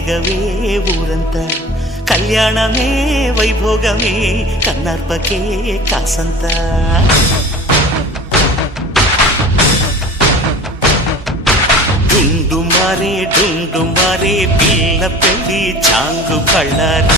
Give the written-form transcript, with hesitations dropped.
రేగవే ఊరంతా కళ్యాణమే వైభోగమే కన్నార్పకే కాసంత డుండు మారే పిల్ల పెళ్ళి చాంగు పళ్ళారి